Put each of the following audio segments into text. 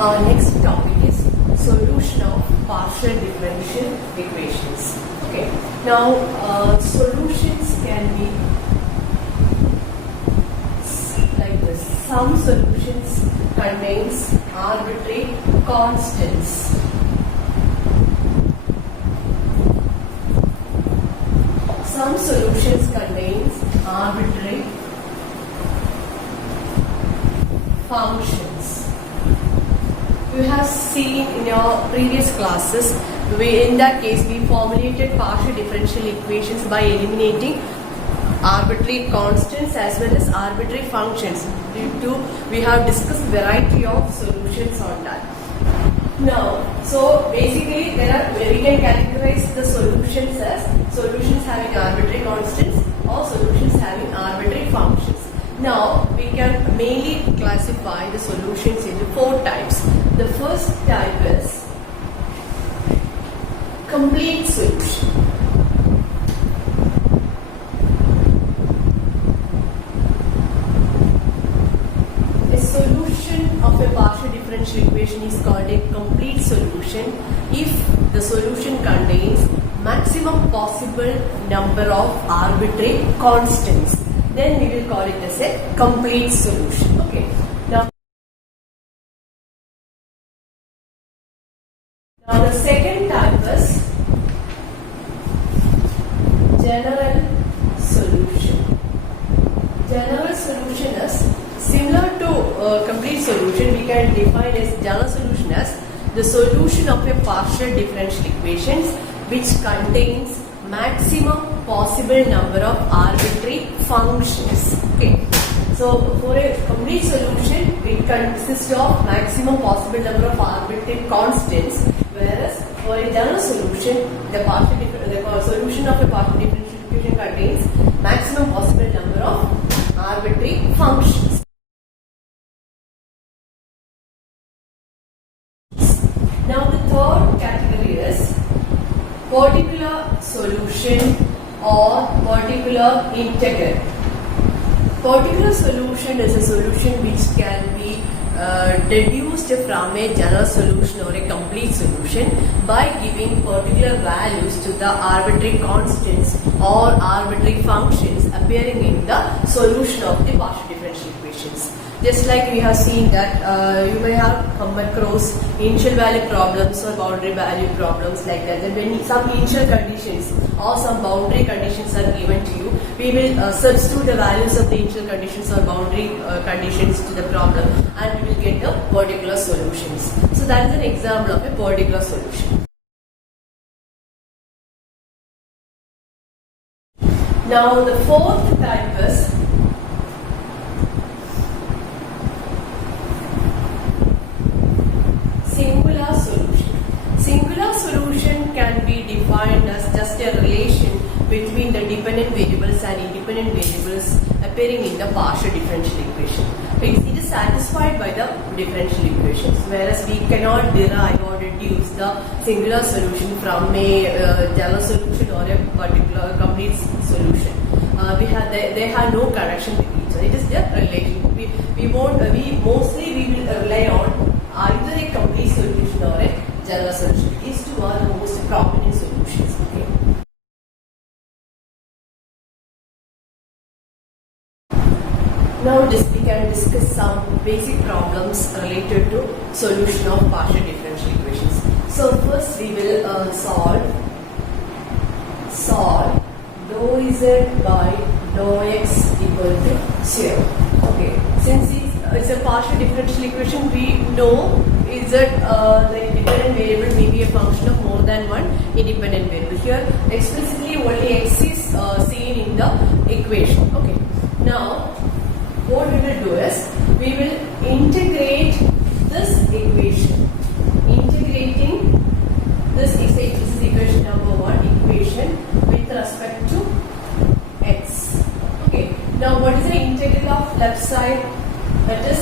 Our next topic is solution of partial differential equations. Okay. Now, solutions can be like this. Some solutions contains arbitrary constants. Some solutions contains arbitrary functions. You have seen in your previous classes, in that case we formulated partial differential equations by eliminating arbitrary constants as well as arbitrary functions. We have discussed variety of solutions on that. Now, so basically we can categorize the solutions as solutions having arbitrary constants or solutions having arbitrary functions. Now, we can mainly classify the solutions into four types. The first type is complete solution. A solution of a partial differential equation is called a complete solution if the solution contains maximum possible number of arbitrary constants. Then we will call it as a complete solution. Okay. Now the second type is general solution. General solution is similar to complete solution. We can define as general solution as the solution of a partial differential equations which contains maximum possible number of arbitrary functions. Okay. So for a complete solution, it consists of maximum possible number of arbitrary constants, whereas for a general solution, the solution of a partial differential equation contains maximum possible number of arbitrary functions. Now the third category is particular solution or particular integral. Particular solution is a solution which can be deduced from a general solution or a complete solution by giving particular values to the arbitrary constants or arbitrary functions appearing in the solution of the partial differential equations. Just like we have seen that you may have come across initial value problems or boundary value problems like that. And when some initial conditions or some boundary conditions are given to you, we will substitute the values of the initial conditions or boundary conditions to the problem and we will get the particular solutions. So that is an example of a particular solution. Now the fourth type is singular solution. Singular solution can be defined as just a relation between the dependent variables and independent variables appearing in the partial differential equation. It is satisfied by the differential equations, whereas we cannot derive or deduce the singular solution from a general solution or a particular complete solution. They have no connection with each other. It is their relation. We mostly will rely on either a complete solution or a general solution. These two are the most prominent solutions. Okay. Now we can discuss some basic problems related to solution of partial differential equations. So first we will solve dou z by dou x equal to 0. Okay. Since it's a partial differential equation, we know is that the independent variable may be a function of more than one independent variable. Here explicitly only x is seen in the equation. Okay. Now what we will do is we will integrate this equation. Integrating this is equation number 1 equation with respect to x. Okay. Now what is the integral of left side? That is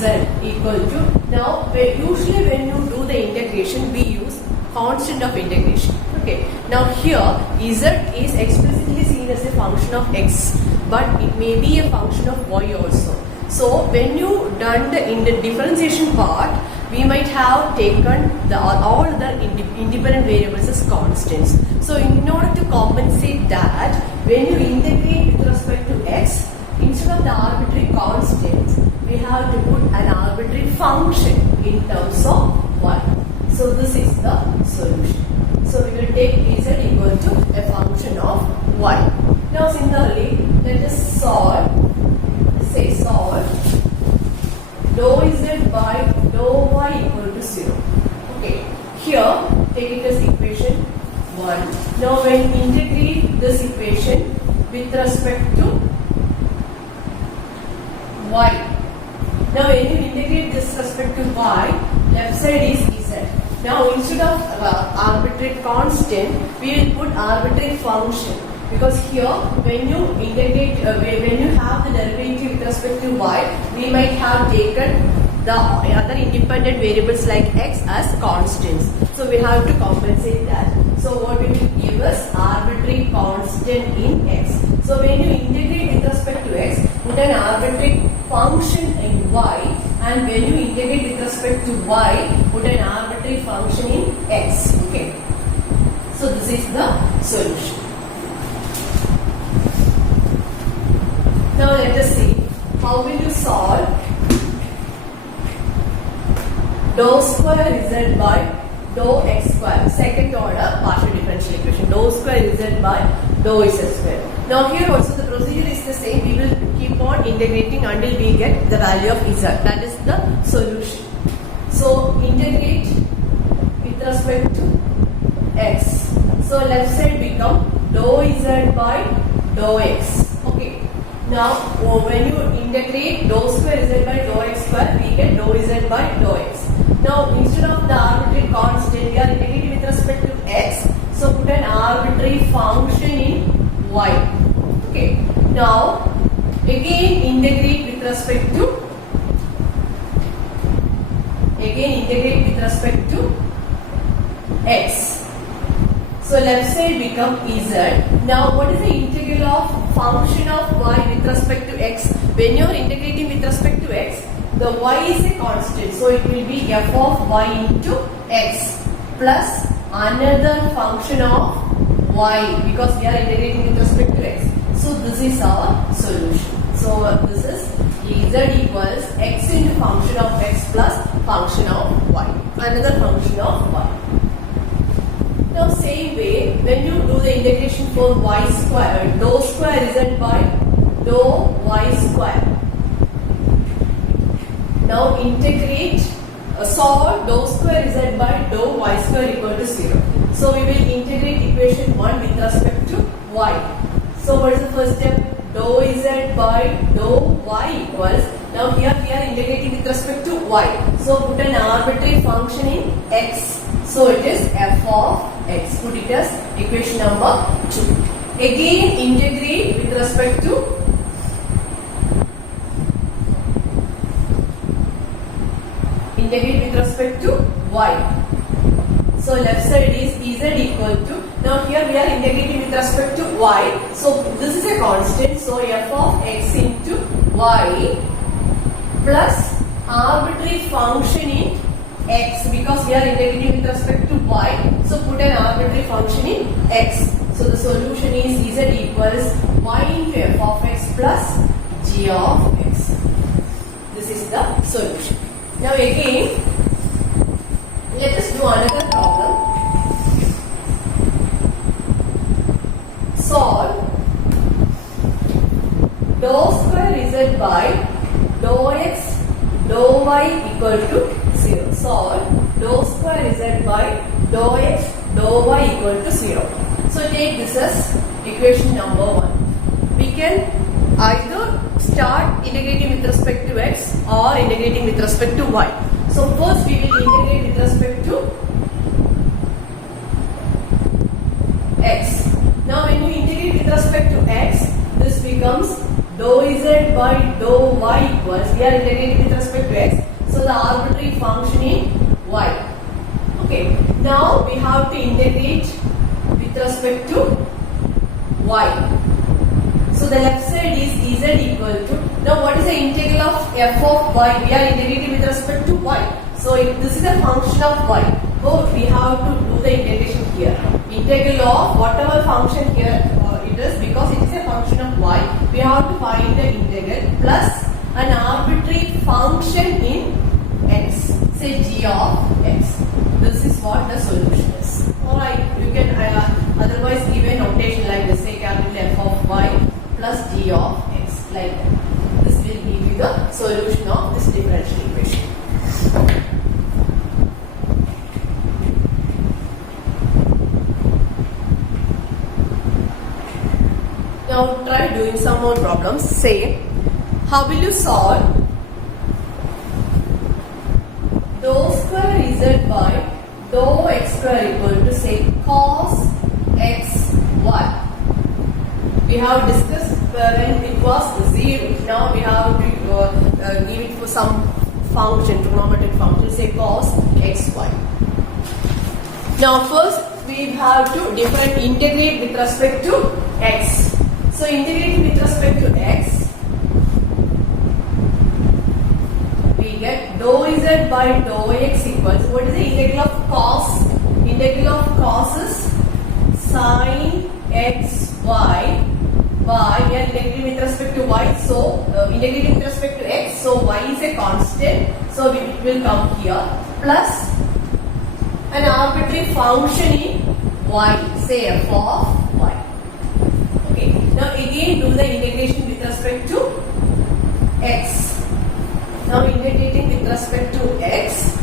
z equal to. Now usually when you do the integration we use constant of integration. Okay. Now here z is explicitly seen as a function of x, but it may be a function of y also. So when you done in the differentiation part, we might have taken all the independent variables as constants. So in order to compensate that, when you integrate with respect to x, instead of the arbitrary constants, we have to put an arbitrary function in terms of y. So this is the solution. So we will take z equal to a function of y. Now similarly, let us solve dou z by dou y equal to 0. Okay, here take it as equation 1. Now when we integrate this equation with respect to y. Now when you integrate this respect to y, left side is z. Now instead of arbitrary constant, we will put arbitrary function, because here when you integrate, when you have the derivative with respect to y, we might have taken the other independent variables like x as constants. So we have to compensate that. So what we will give us arbitrary constant in x. So when you integrate with respect to x, put an arbitrary function in y, and when you integrate with respect to y, put an arbitrary function in x. Okay. So this is the solution. Now let us see how will you solve dou square z by dou x square, second order partial differential equation. Dou square z by dou z square. Now here also the procedure is the same. We will keep on integrating until we get the value of z. That is the solution. So integrate with respect to x. So left side become dou z by dou x. Okay. Now when you integrate dou square z by dou x square, we get dou z by dou x. Now instead of the arbitrary constant, we are integrating with respect to x. So put an arbitrary function in y. Okay. Now again integrate with respect to x. So left side become z. Now what is the integral of function of y with respect to x? When you are integrating with respect to x, the y is a constant. So it will be f of y into x plus another function of y, because we are integrating with respect to x. So this is our solution. So this is z equals x into function of x plus function of y, another function of y. Now same way, when you do the integration for y square, dou square z by dou y square. Now integrate, solve dou square z by dou y square equal to 0. So we will integrate equation 1 with respect to y. So what is the first step? Dou z by dou y equals, now here we are integrating with respect to y. So put an arbitrary function in x. So it is f of x. Put it as equation number 2. Again integrate with respect to y. So left side is z equal to, now here we are integrating with respect to y. So this is a constant. So f of x into y plus arbitrary function in x, because we are integrating with respect to y. So put an arbitrary function in x. So the solution is z equals y into f of x plus g of x. This is the solution. Now again, let us do another problem. Solve dou square z by dou x dou y equal to 0. Solve dou square z by dou x dou y equal to 0. So take this as equation number 1. We can either start integrating with respect to x or integrating with respect to y. So first we will integrate with respect to x. Now when you integrate with respect to x, this becomes dou z by dou y equals, we are integrating with respect to x. So the arbitrary function in y. Okay. Now we have to integrate with respect to y. So the left side is z equal to, now what is the integral of f of y? We are integrating with respect to y. So if this is a function of y, so we have to do the integration here. Integral of whatever function here it is, because it is a function of y, we have to find the integral plus an arbitrary function in x, say g of x. This is what the solution is. Alright, you can otherwise give a notation like this, say capital F of y plus g of x, like that. This will give you the solution of this differential equation. Now try doing some more problems. Say, how will you solve dou square z by dou x square equal to, say, cos x y. We have discussed when it was 0. Now we have to give it for some function, trigonometric function, say cos x y. Now first we have to integrate with respect to x. So integrating with respect to x, we get dou z by dou x equals, what is the integral of cos? Integral of cos is sin x y by, we are integrating with respect to y, so integrating with respect to x, so y is a constant, so it will come here, plus an arbitrary function in y, say f of y. Okay, now again do the integration with respect to x. Now integrating with respect to x,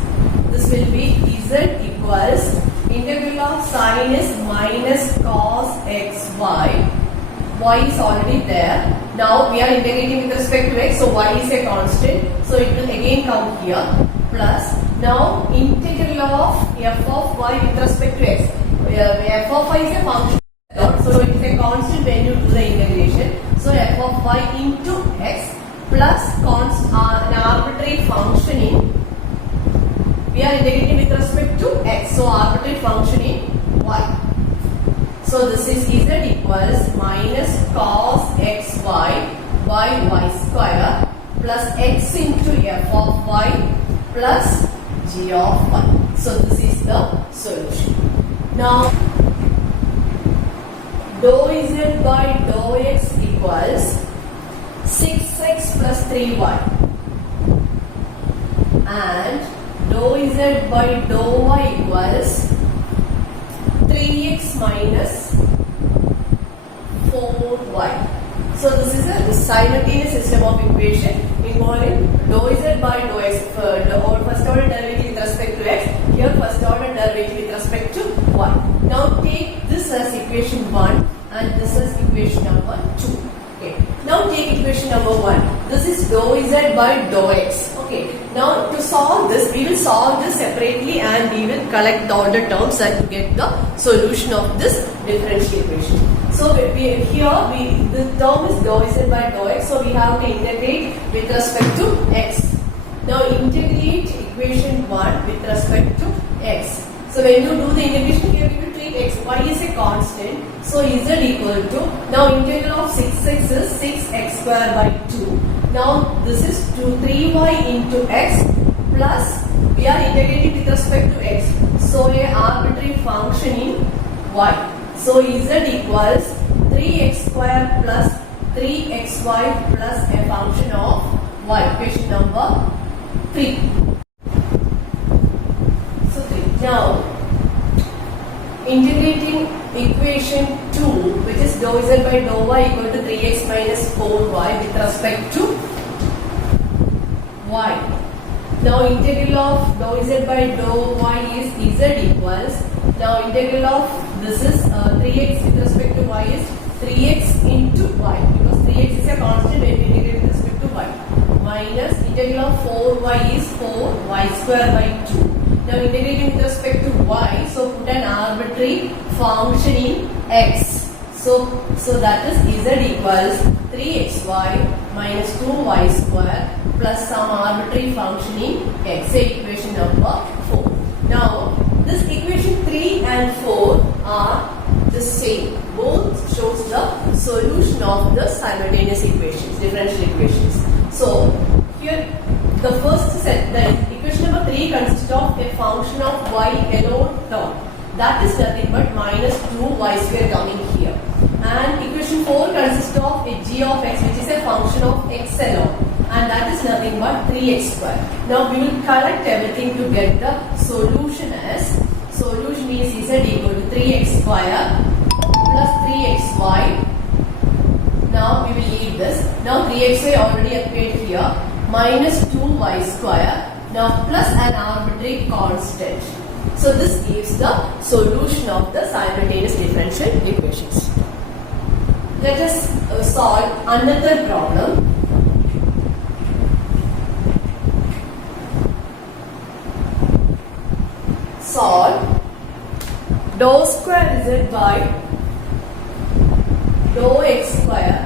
this will be z equals integral of sin is minus cos xy. Y is already there. Now we are integrating with respect to x, so y is a constant, so it will again come here, plus now integral of f of y with respect to x. F of y is a function, so it is a constant when you do the integration. So f of y into x plus an arbitrary function in, we are integrating with respect to x, so arbitrary function in y. So this is z equals minus cos xy by y square plus x into f of y plus g of y. So this is the solution. Now dou z by dou x equals 6x plus 3y and dou z by dou y equals 3x minus 4y. So this is a simultaneous system of equation involving dou z by dou x, first order derivative with respect to x, here first order derivative with respect to y. Now take this as equation 1 and this as equation number 2. Okay. Now take equation number 1. This is dou z by dou x. Okay. Now to solve this, we will solve this separately and we will collect all the terms and to get the solution of this differential equation. So here the term is dou z by dou x, so we have to integrate with respect to x. Now integrate equation 1 with respect to x. So when you do the integration here, we will treat x, y is a constant, so z equal to, now integral of 6x is 6x square by 2. Now this is 3y into x plus, we are integrating with respect to x, so a arbitrary function in y. So z equals 3x square plus 3xy plus a function of y, equation number 3. So 3. Now integrating equation 2, which is dou z by dou y equal to 3x minus 4y with respect to y. Now integral of dou z by dou y is z equals, now integral of this is 3x with respect to y is 3x into y, because 3x is a constant when we integrate with respect to y, minus integral of 4y is 4y square by 2. Now integrating with respect to y, so put an arbitrary function in x. So that is z equals 3xy minus 2y square plus some arbitrary function in x, say equation number 4. Now this equation 3 and 4 are the same. Both shows the solution of the simultaneous equations, differential equations. So here the first set, the equation number 3 3 consists of a function of y alone term. That is nothing but minus 2y square coming here. And equation 4 consists of a g of x, which is a function of x alone. And that is nothing but 3x square. Now we will correct everything to get the solution as solution is z equal to 3x square plus 3xy. Now we will leave this. Now 3xy already appeared here. Minus 2y square. Now plus an arbitrary constant. So this gives the solution of the simultaneous differential equations. Let us solve another problem. Solve dou square z by dou x square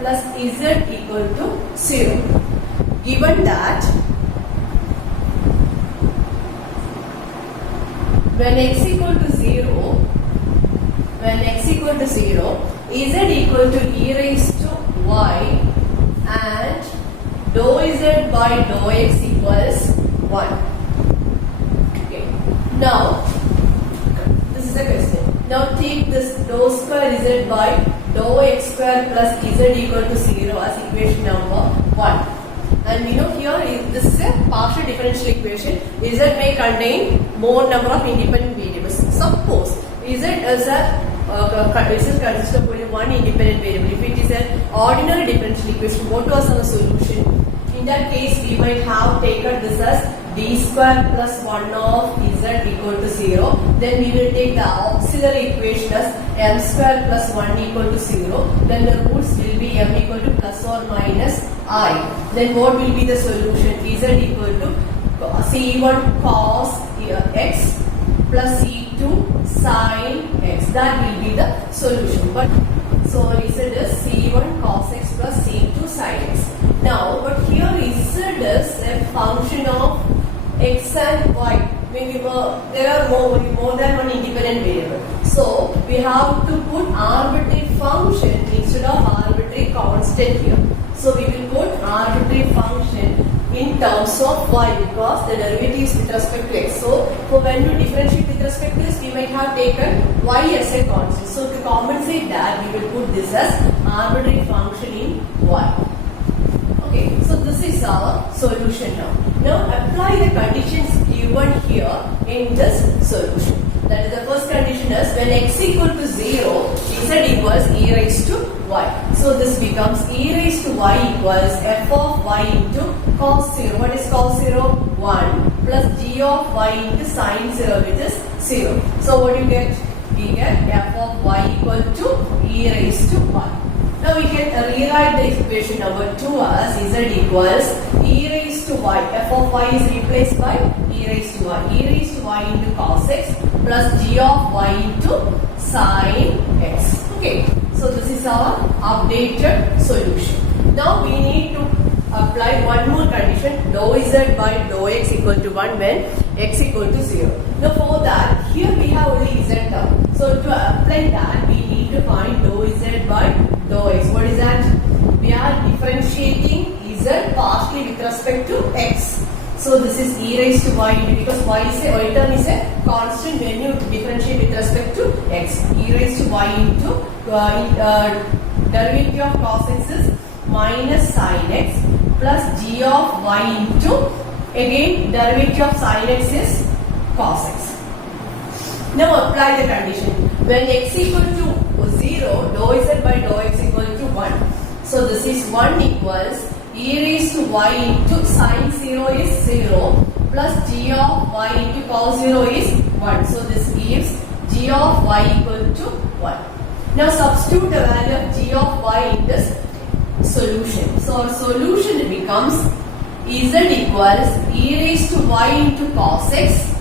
plus z equal to 0. Given that when x equal to 0, z equal to e raised to y and dou z by dou x equals 1. Okay. Now, this is a question. Now take this dou square z by dou x square plus z equal to 0 as equation number 1. And we know here this is a partial differential equation. Z may contain more number of independent variables. Suppose Z is consists of only one independent variable. If it is an ordinary differential equation, what was our solution? In that case, we might have taken this as d square plus 1 of z equal to 0. Then we will take the auxiliary equation as m square plus 1 equal to 0. Then the roots will be m equal to plus or minus I. Then what will be the solution? Z equal to C1 cos x plus C2 sin x. That will be the solution. But so Z is C1 cos x plus C2 sin x. Now, but here Z is a function of x and y. Maybe there are more than one independent variable. So we have to put arbitrary function instead of arbitrary constant here. So we will put arbitrary function in terms of y because the derivative is with respect to x. So for when you differentiate with respect to this, we might have taken y as a constant. So to compensate that, we will put this as arbitrary function in y. Okay, so this is our solution now. Now apply the conditions given here in this solution. That is the first condition is when x equal to 0, z equals e raised to y. So this becomes e raised to y equals f of y into cos 0. What is cos 0? 1 plus g of y into sin 0, which is 0. So what do you get? We get f of y equal to e raised to y. Now we can rewrite the equation number 2 as z equals e raised to y. F of y is replaced by e raised to y. E raised to y into cos x plus g of y into sin x. Okay, so this is our updated solution. Now we need to apply one more condition, dou z by dou x equal to 1 when x equal to 0. Now for that, here we have only z term. So to apply that, we need to find dou z by dou x. What is that? We are differentiating z partially with respect to x. So this is e raised to y because y term is a constant when you differentiate with respect to x. E raised to y into derivative of cos x is minus sin x plus g of y into again derivative of sin x is cos x. Now apply the condition. When x equal to 0, dou z by dou x equal to 1. So this is 1 equals e raised to y into sin 0 is 0 plus g of y into cos 0 is 1. So this gives g of y equal to 1. Now substitute the value of g of y in this solution. So our solution becomes z equals e raised to y into cos x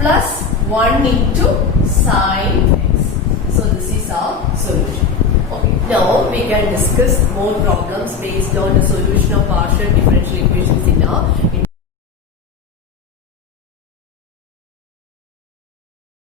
plus 1 into sin x. So this is our solution. Okay. Now we can discuss more problems based on the solution of partial differential